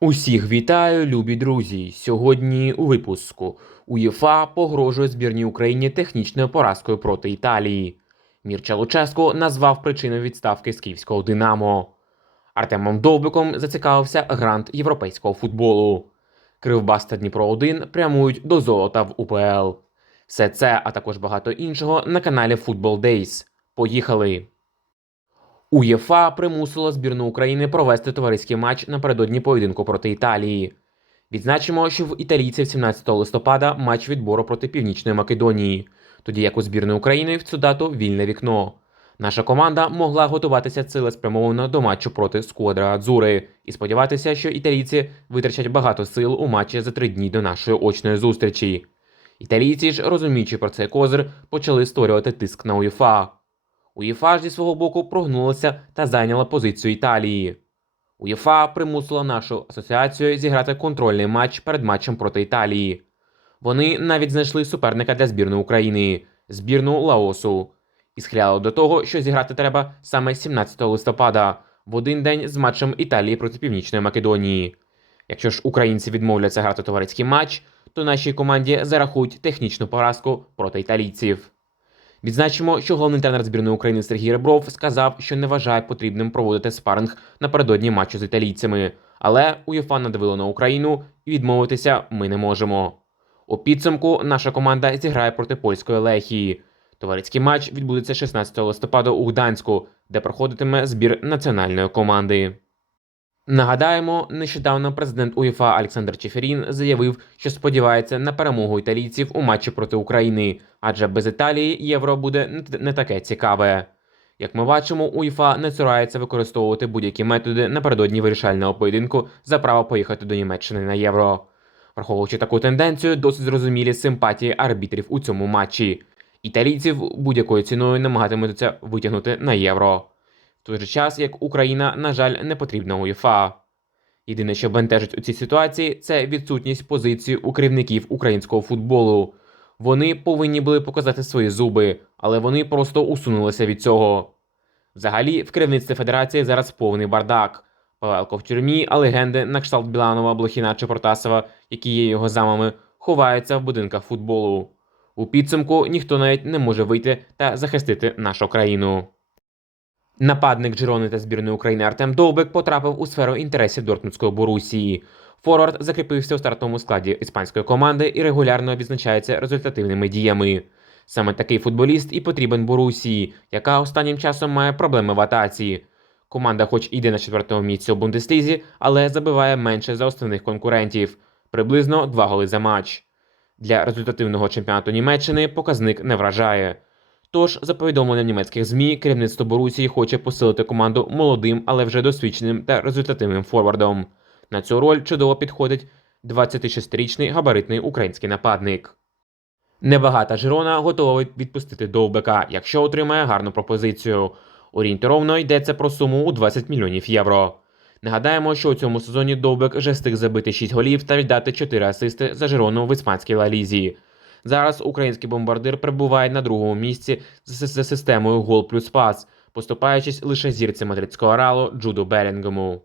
Усіх вітаю, любі друзі. Сьогодні у випуску УЄФА погрожує збірній Україні технічною поразкою проти Італії. Мірча Луческо назвав причиною відставки з київського Динамо. Артемом Довбиком зацікавився грант європейського футболу. Кривбас та Дніпро 1 прямують до золота в УПЛ. Все це, а також багато іншого на каналі Football Days. Поїхали! УЄФА примусило збірну України провести товариський матч напередодні поєдинку проти Італії. Відзначимо, що в італійців 17 листопада матч відбору проти Північної Македонії, тоді як у збірної України в цю дату вільне вікно. Наша команда могла готуватися цілеспрямовано до матчу проти Скуадра Адзури і сподіватися, що італійці витрачать багато сил у матчі за три дні до нашої очної зустрічі. Італійці ж, розуміючи про цей козир, почали створювати тиск на УЄФА. УЄФА ж зі свого боку прогнулася та зайняла позицію Італії. УЄФА примусила нашу асоціацію зіграти контрольний матч перед матчем проти Італії. Вони навіть знайшли суперника для збірної України збірну Лаосу, і схиляли до того, що зіграти треба саме 17 листопада, в один день з матчем Італії проти Північної Македонії. Якщо ж українці відмовляться грати товариський матч, то нашій команді зарахують технічну поразку проти італійців. Відзначимо, що головний тренер збірної України Сергій Ребров сказав, що не вважає потрібним проводити спаринг напередодні матчу з італійцями, але УЄФА надавило на Україну і відмовитися ми не можемо. У підсумку наша команда зіграє проти польської Лехії. Товариський матч відбудеться 16 листопада у Гданську, де проходитиме збір національної команди. Нагадаємо, нещодавно президент УЄФА Олександр Чеферін заявив, що сподівається на перемогу італійців у матчі проти України, адже без Італії євро буде не- таке цікаве. Як ми бачимо, УЄФА не цурається використовувати будь-які методи напередодні вирішального поєдинку за право поїхати до Німеччини на євро. Враховуючи таку тенденцію, досить зрозумілі симпатії арбітрів у цьому матчі. Італійців будь-якою ціною намагатимуться витягнути на євро. Той же час, як Україна, на жаль, не потрібна УЄФА. Єдине, що бентежить у цій ситуації, це відсутність позиції у керівників українського футболу. Вони повинні були показати свої зуби, але вони просто усунулися від цього. Взагалі, в керівництві федерації зараз повний бардак. Павелко в тюрмі, а легенди на кшталт Біланова, Блохіна чи Протасова, які є його замами, ховаються в будинках футболу. У підсумку ніхто навіть не може вийти та захистити нашу країну. Нападник Джирони та збірної України Артем Довбик потрапив у сферу інтересів Дортмундської Борусії. Форвард закріпився у стартовому складі іспанської команди і регулярно відзначається результативними діями. Саме такий футболіст і потрібен Борусії, яка останнім часом має проблеми в атаці. Команда, хоч і йде на четвертому місці у Бундеслізі, але забиває менше за основних конкурентів приблизно 2 голи за матч. Для результативного чемпіонату Німеччини показник не вражає. Тож, за повідомленням німецьких ЗМІ, керівництво Борусії хоче посилити команду молодим, але вже досвідченим та результативним форвардом. На цю роль чудово підходить 26-річний габаритний український нападник. Небагата Жирона готова відпустити Довбека, якщо отримає гарну пропозицію. Орієнтировно йдеться про суму у 20 мільйонів євро. Нагадаємо, що у цьому сезоні Довбек вже встиг забити 6 голів та віддати 4 асисти за Жирону в іспанській Ла-Лізі. Зараз український бомбардир перебуває на другому місці за системою гол плюс пас, поступаючись лише зірці мадридського ралу Джуду Белінгому.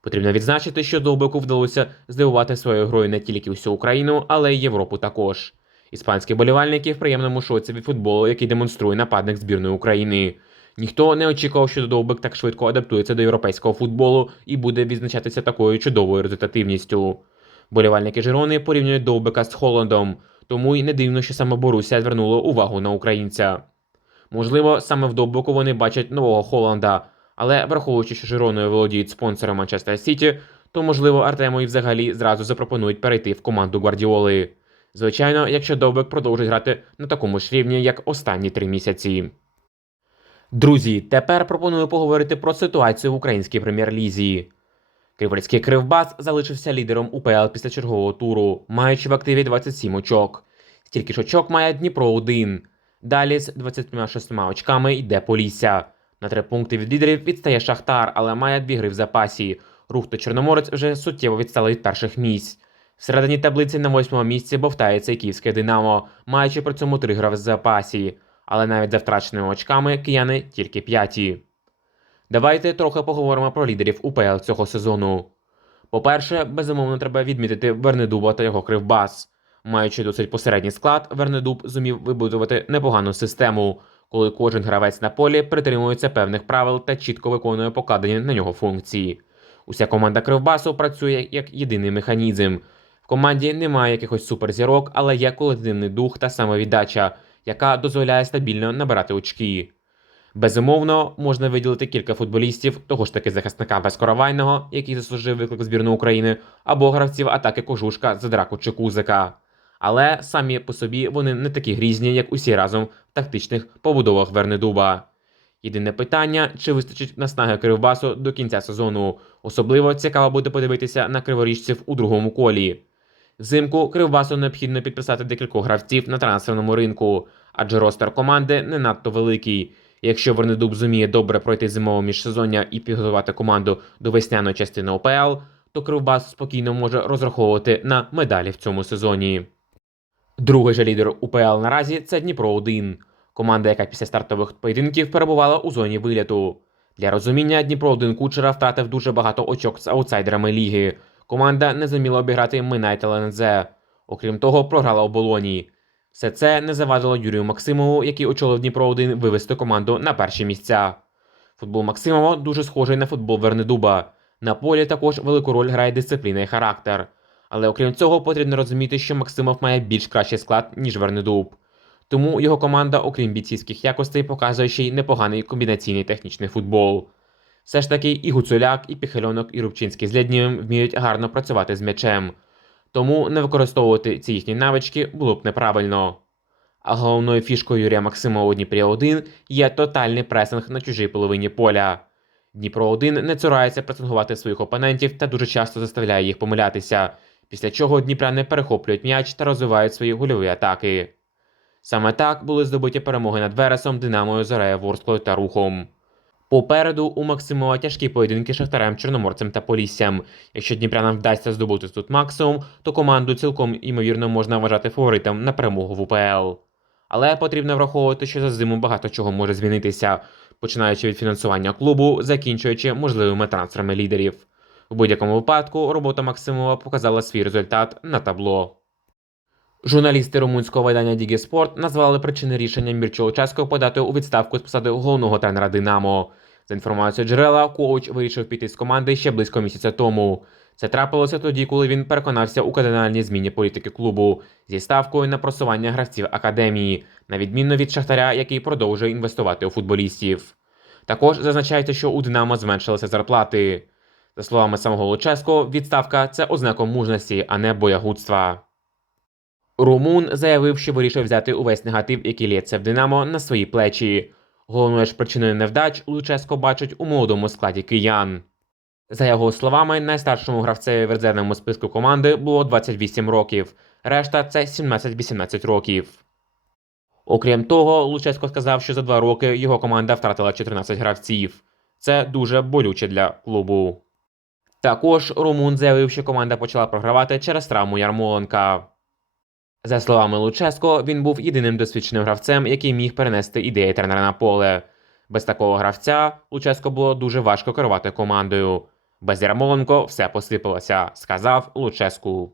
Потрібно відзначити, що Довбеку вдалося здивувати своєю грою не тільки всю Україну, але й Європу також. Іспанські болівальники в приємному шоці від футболу, який демонструє нападник збірної України. Ніхто не очікував, що Довбек так швидко адаптується до європейського футболу і буде відзначатися такою чудовою результативністю. Болівальники Жирони порівнюють Довбека з Холландом, тому й не дивно, що саме Боруся звернула увагу на українця. Можливо, саме в Довбеку вони бачать нового Холланда, але враховуючи, що Жироною володіють спонсори Манчестер Сіті, то можливо Артему і взагалі зразу запропонують перейти в команду Гвардіоли. Звичайно, якщо Довбек продовжить грати на такому ж рівні, як останні три місяці. Друзі, тепер пропоную поговорити про ситуацію в українській прем'єр-лізі. Криворізький Кривбас залишився лідером УПЛ після чергового туру, маючи в активі 27 очок. Стільки ж очок має Дніпро 1. Далі з 26 очками йде Полісся. На три пункти від лідерів відстає Шахтар, але має дві гри в запасі. Рух та Чорноморець вже суттєво відстали від перших місць. Всередині таблиці на восьмому місці бовтається і київське Динамо, маючи при цьому три гри в запасі. Але навіть за втраченими очками кияни тільки п'яті. Давайте трохи поговоримо про лідерів УПЛ цього сезону. По-перше, безумовно, треба відмітити Вернедуба та його кривбас. Маючи досить посередній склад, Вернедуб зумів вибудувати непогану систему, коли кожен гравець на полі притримується певних правил та чітко виконує покладені на нього функції. Уся команда Кривбасу працює як єдиний механізм. В команді немає якихось суперзірок, але є колективний дух та самовіддача, яка дозволяє стабільно набирати очки. Безумовно, можна виділити кілька футболістів, того ж таки захисника Безкоровайного, який заслужив виклик в збірну України, або гравців атаки Кожушка, Задраку чи Кузика. Але самі по собі вони не такі грізні, як усі разом в тактичних побудовах Вернедуба. Єдине питання, чи вистачить наснаги Кривбасу до кінця сезону. Особливо цікаво буде подивитися на криворіжців у другому колі. Взимку Кривбасу необхідно підписати декількох гравців на трансферному ринку, адже ростер команди не надто великий. Якщо Вернедуб зуміє добре пройти зимове міжсезоння і підготувати команду до весняної частини ОПЛ, то Кривбас спокійно може розраховувати на медалі в цьому сезоні. Другий же лідер УПЛ наразі це Дніпро 1 команда, яка після стартових поєдинків перебувала у зоні виліту. Для розуміння Дніпро 1 Кучера втратив дуже багато очок з аутсайдерами ліги. Команда не зуміла обіграти Минай та. Окрім того, програла у Болоні. Все це не завадило Юрію Максимову, який очолив Дніпро 1 вивести команду на перші місця. Футбол Максимова дуже схожий на футбол Вернедуба. На полі також велику роль грає дисципліна і характер. Але окрім цього, потрібно розуміти, що Максимов має більш кращий склад, ніж Вернедуб. Тому його команда, окрім бійцівських якостей, показує ще й непоганий комбінаційний технічний футбол. Все ж таки, і Гуцуляк, і Піхельонок, і Рубчинський з Лєднєвим вміють гарно працювати з м'ячем. Тому не використовувати ці їхні навички було б неправильно. А головною фішкою Юрія Максимова у Дніпрі 1 є тотальний пресинг на чужій половині поля. Дніпро 1 не цурається пресингувати своїх опонентів та дуже часто заставляє їх помилятися, після чого дніпряни перехоплюють м'яч та розвивають свої гольові атаки. Саме так були здобуті перемоги над Вересом, Динамою, Ворсклою та Рухом. Попереду у Максимова тяжкі поєдинки Шахтарем, Чорноморцем та Поліссям. Якщо дніпрянам вдасться здобути тут максимум, то команду цілком імовірно можна вважати фаворитом на перемогу в УПЛ. Але потрібно враховувати, що за зиму багато чого може змінитися, починаючи від фінансування клубу, закінчуючи можливими трансферами лідерів. В будь-якому випадку робота Максимова показала свій результат на табло. Журналісти румунського видання Дігі Спорт назвали причини рішення Мірчо Лучаського подати у відставку з посади головного тренера Динамо. За інформацією джерела, коуч вирішив піти з команди ще близько місяця тому. Це трапилося тоді, коли він переконався у кардинальній зміні політики клубу зі ставкою на просування гравців академії, на відміну від Шахтаря, який продовжує інвестувати у футболістів. Також зазначається, що у Динамо зменшилися зарплати. За словами самого Луческо, відставка це ознака мужності, а не боягудства. Румун заявив, що вирішив взяти увесь негатив, який лється в Динамо, на свої плечі. Головною ж причиною невдач Луческо бачить у молодому складі киян. За його словами, найстаршому гравцеві в резервному списку команди було 28 років, решта це 17-18 років. Окрім того, Луческо сказав, що за два роки його команда втратила 14 гравців. Це дуже болюче для клубу. Також Румун заявив, що команда почала програвати через травму Ярмоленка. За словами Луческо, він був єдиним досвідченим гравцем, який міг перенести ідеї тренера на поле. Без такого гравця Луческо було дуже важко керувати командою. Без Ярмоленко все посипалося, сказав Луческу.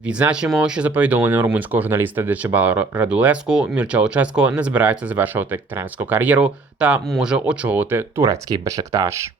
Відзначимо, що за повідомленням румунського журналіста Дечибала Радулеску, Мірча Луческо не збирається завершувати тренерську кар'єру та може очолити турецький Бешикташ.